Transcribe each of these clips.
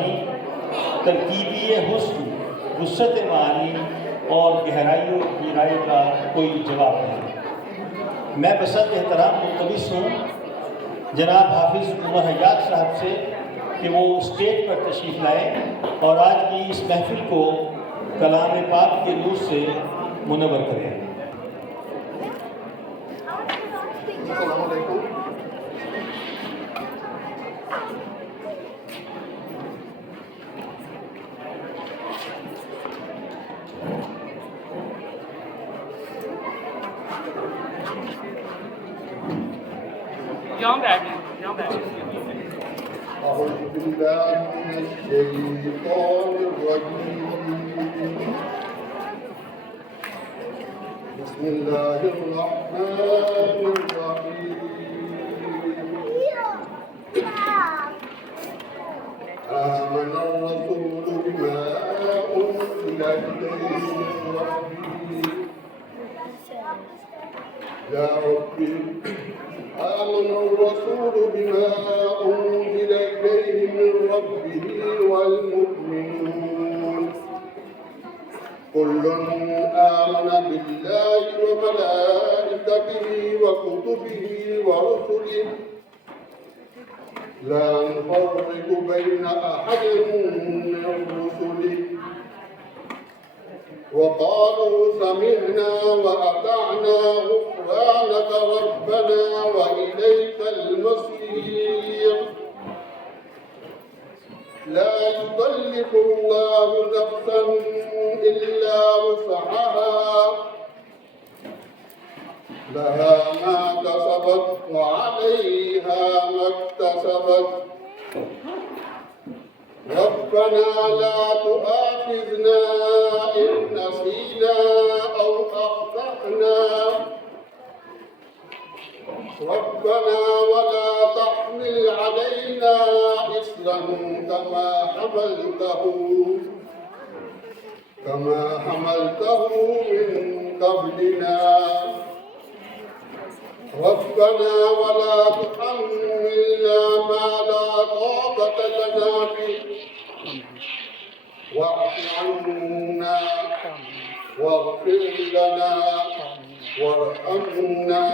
جوانی، ترکیبی حسن، وسعت معانی اور گہرائی و گہرائی کا کوئی جواب نہیں۔ میں بسط احترام ملتمس ہوں جناب حافظ عمر حجاج صاحب سے کہ وہ اسٹیج پر تشریف لائیں اور آج کی اس محفل کو کلام پاک کے نور سے منور کریں۔ السلام علیکم۔ أعوذ بالله من الشيطان الرجيم، بسم الله الرحمن الرحيم، آمن الرسول بما أنزل إليه من ربه يا ربي آمن الرسول بما أنزل إليه من ربه والمؤمنون كل آمن بالله وملائكته وكتبه ورسله لا نفرق بين أحد من رسله وقالوا سمعنا وأطعنا غفرانك ربنا وإليك المصير لا يكلف الله نفسا إلا وسعها لها ما كسبت وعليها ما اكتسبت ربنا لا تؤاخذنا إن نسينا أو أخطأنا ربنا ولا تحمل علينا إصرا كما حملته من قبلنا ربنا ولا تحملنا ما لا طاقة لنا به واعف عنا واغفر لنا وارحمنا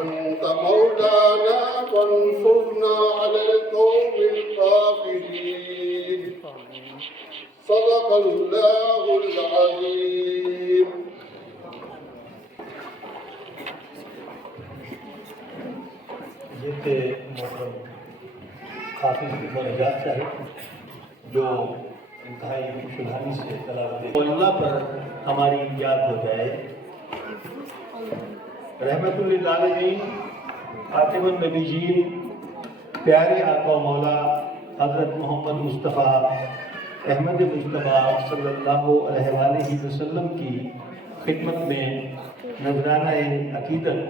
أنت مولانا فانصرنا على القوم الكافرين صدق الله العظيم۔ یہ تھے محترم حافظ عمر حجاج صاحب جو انتہائی خوشحالی سے تلاوت اللہ پر ہماری یاد ہو جائے۔ رحمت للعالمین، خاتم النبیین، پیارے آقا و مولا حضرت محمد مصطفیٰ احمد مصطفیٰ صلی اللہ علیہ وآلہ وسلم کی خدمت میں نذرانہ عقیدت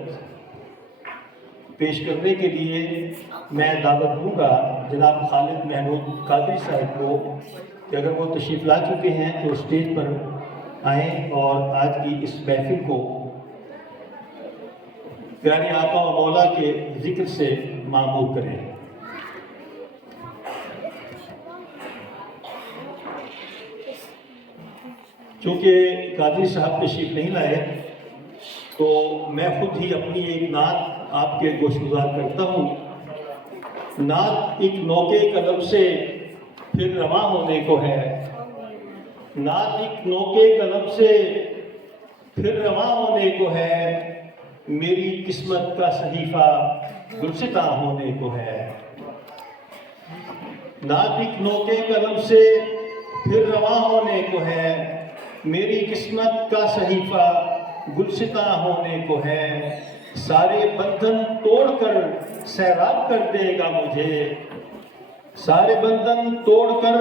پیش کرنے کے لیے میں دعوت دوں گا جناب خالد محمود قادری صاحب کو کہ اگر وہ تشریف لا چکے ہیں تو اسٹیج پر آئیں اور آج کی اس محفل کو پیارے آقا و مولا کے ذکر سے معمور کریں۔ چونکہ قادری صاحب تشریف نہیں لائے تو میں خود ہی اپنی ایک نعت آپ کے گوشگزار کرتا ہوں۔ نعت ایک نوکے قلم سے پھر رواں ہونے کو ہے، نعت ایک نوکے قلم سے پھر رواں ہونے کو ہے، میری قسمت کا صحیفہ گلستاں ہونے کو ہے۔ نعت ایک نوکے قلم سے پھر رواں ہونے کو ہے، میری قسمت کا صحیفہ گلستاں ہونے کو ہے، سارے بندھن توڑ کر سیراب کر دے گا مجھے، سارے بندھن توڑ کر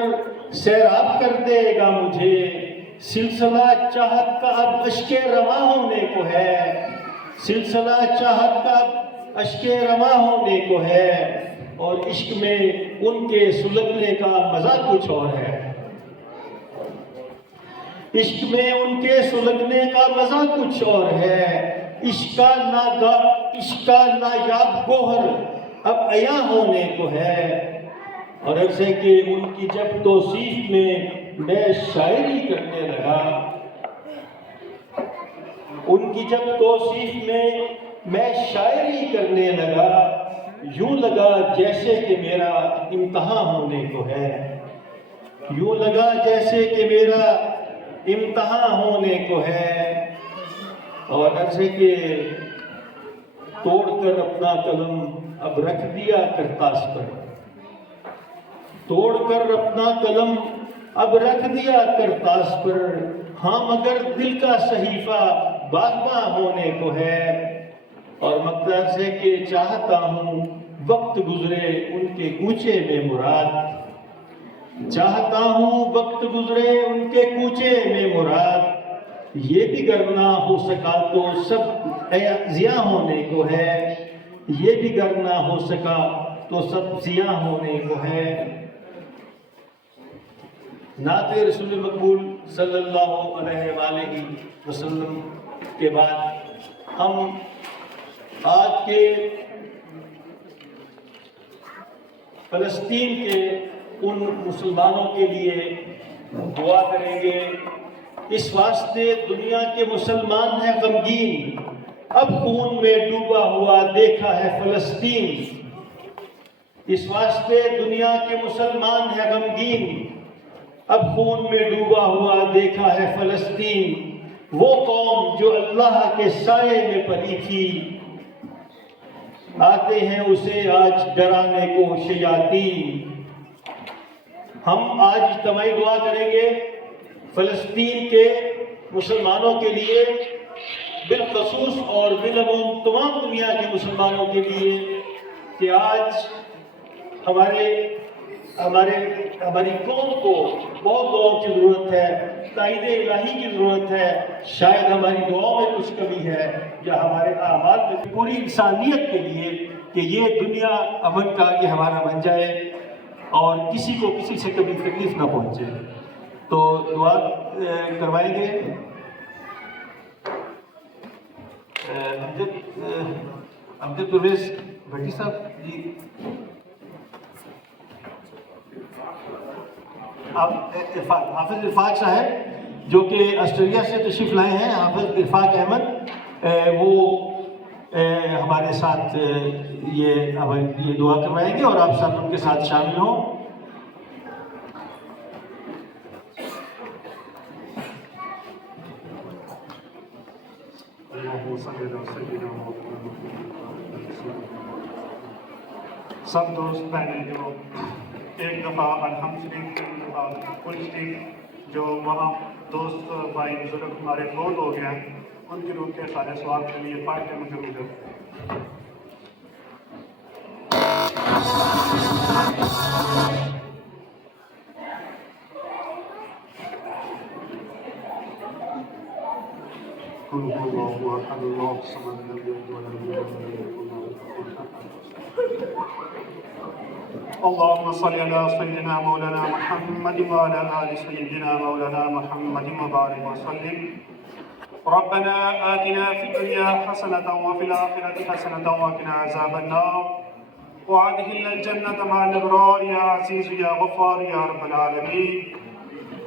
سیراب کر دے گا مجھے، سلسلہ چاہت کا اب اشک رواں ہونے کو ہے، سلسلہ چاہت کا اب اشک رواں ہونے کو ہے، اور عشق میں ان کے سلگنے کا مزہ کچھ اور ہے، عشق میں ان کے سلگنے کا مزہ کچھ اور ہے، عشق کا نایاب گوہر اب عیاں ہونے کو ہے، اور عرض ہے کہ ان کی جب توصیف میں شاعری کرنے لگا، ان کی جب توصیف میں شاعری کرنے لگا، یوں لگا جیسے کہ میرا امتحان ہونے کو ہے، یوں لگا جیسے کہ میرا امتحان ہونے کو ہے۔ اور عرض ہے کہ توڑ کر اپنا قلم اب رکھ دیا کرتاس پر، توڑ کر اپنا قلم اب رکھ دیا کرتاس پر، ہاں مگر دل کا صحیفہ باغباں ہونے کو ہے۔ اور مقصد سے کہ چاہتا ہوں وقت گزرے ان کے کوچے میں مراد، چاہتا ہوں وقت گزرے ان کے کوچے میں مراد، یہ بھی گر نہ ہو سکا تو سب ضیاء ہونے کو ہے، یہ بھی گر نہ ہو سکا تو سب ضیاء ہونے کو ہے۔ نعت رسول مقبول صلی اللہ علیہ وآلہ وسلم کے بعد ہم آج کے فلسطین کے ان مسلمانوں کے لیے دعا کریں گے۔ اس واسطے دنیا کے مسلمان ہیں غمگین، اب خون میں ڈوبا ہوا دیکھا ہے فلسطین، اس واسطے دنیا کے مسلمان ہیں غمگین، اب خون میں ڈوبا ہوا دیکھا ہے فلسطین، وہ قوم جو اللہ کے سائے میں پلی تھی، آتے ہیں اسے آج ڈرانے کو شیاطین۔ ہم آج اجتماعی دعا کریں گے فلسطین کے مسلمانوں کے لیے بالخصوص اور بالعموم تمام دنیا کے مسلمانوں کے لیے کہ آج ہماری قوم کو بہت دعاؤں کی ضرورت ہے، تائید الہی کی ضرورت ہے۔ شاید ہماری دعاؤں میں کچھ کمی ہے یا ہمارے اعمال میں، پوری انسانیت کے لیے کہ یہ دنیا امن کا یہ ہمارا بن جائے اور کسی کو کسی سے کبھی تکلیف نہ پہنچے۔ تو دعا کروائیں گے امجد پرویز بھٹی صاحب جی، حافظ عرفاق صاحب جو کہ آسٹریلیا سے تشریف لائے ہیں، حافظ عرفاق احمد، وہ ہمارے ساتھ یہ دعا کروائیں گے اور آپ سب ان کے ساتھ شامل ہوں۔ سب دوست بہنیں جو ایک دفعہ الحمد شریف، ایک دفعہ کل شریف، جو وہاں دوست بھائی بزرگ ہمارے فوت ہو گئے ہیں، ان کی روح کے خالص ثواب کے لیے پاک کے مجھے اللهم صل على سيدنا مولانا محمد وعلى آل سيدنا مولانا محمد وبارك وسلم۔ ربنا آتنا في الدنيا حسنة وفي الآخرة حسنة وقنا عذاب النار وأدخلنا الجنة مع الأبرار يا عزيز يا غفار يا رب العالمين۔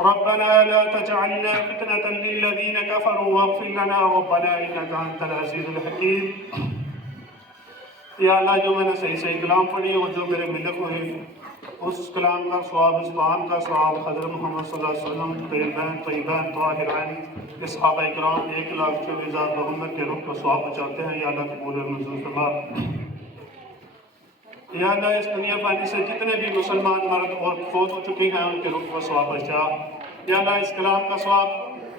ربنا لا تجعلنا فتنة للذين كفروا واغفر لنا ربنا إنك أنت العزيز الحكيم۔ یا اللہ، جو میں نے صحیح کلام پڑھی اور جو میرے ملک ہوئی، اس کلام کا ثواب، اس قرآن کا ثواب حضرت محمد صلی اللہ علیہ وسلم طیبین طاہرین کے صحابہ کرام 1,24,000 محمد کے روح کو ثواب پہنچاتے ہیں۔ یا اللہ قبول اور منظور فرما۔ یا اللہ، اس دنیا فانی سے جتنے بھی مسلمان مرد اور فوت ہو چکے ہیں ان کے روح کو ثواب پہنچا۔ یا اللہ، اس کلام کا ثواب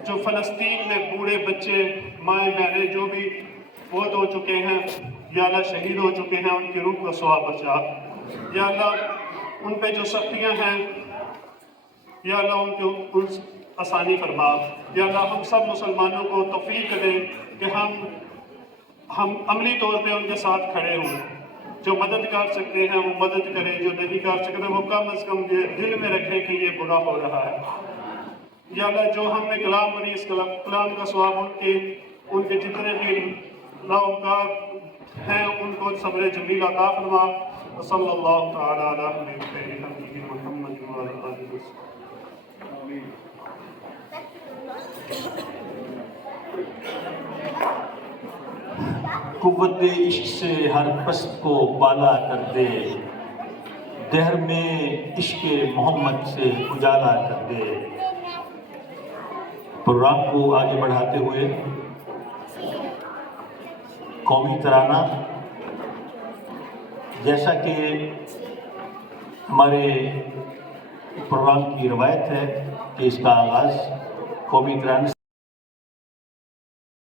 جو فلسطین میں بوڑھے بچے، مائیں بہنیں جو بھی فوت ہو چکے ہیں، یا اللہ شہید ہو چکے ہیں، ان کی روح کو ثواب بچا۔ یا اللہ، ان پہ جو سختیاں ہیں، یا اللہ ان کو آسانی فرما۔ یا اللہ، ہم سب مسلمانوں کو توفیق دے کہ ہم عملی طور پہ ان کے ساتھ کھڑے ہوں۔ جو مدد کر سکتے ہیں وہ مدد کریں، جو نہیں کر سکتے وہ کم از کم یہ دل میں رکھیں کہ یہ برا ہو رہا ہے۔ یا اللہ، جو ہم نے کلام پڑھی، اس کلام کا ثواب ان کے جتنے بھی لاوقات ہیں ان کو صبر جمیل عطا فرما۔ صلی اللہ تعالی علیہ وسلم۔ قوت عشق سے ہر پست کو بالا کر دے، دہر میں عشق محمد سے اجالا کر دے۔ پروگرام کو آگے بڑھاتے ہوئے قومی ترانہ، جیسا کہ ہمارے پروگرام کی روایت ہے کہ اس کا آغاز قومی ترانے